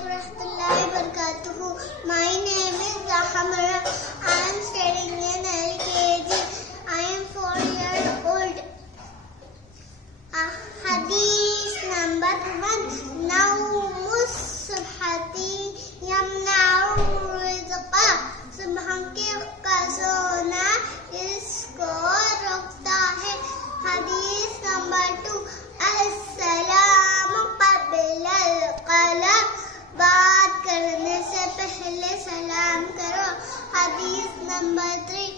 Wabarakatuh. My name is Hamra. I am studying in LKG. I am 4 years old. Hadith number 1. Naumus subhati yamna'u rizqa. सुबह का सोना इसको रोकता है। हदीस नंबर 2। अस्सलाम क़ब्ल अल-क़लम। बात करने से पहले सलाम करो। हदीस नंबर 3।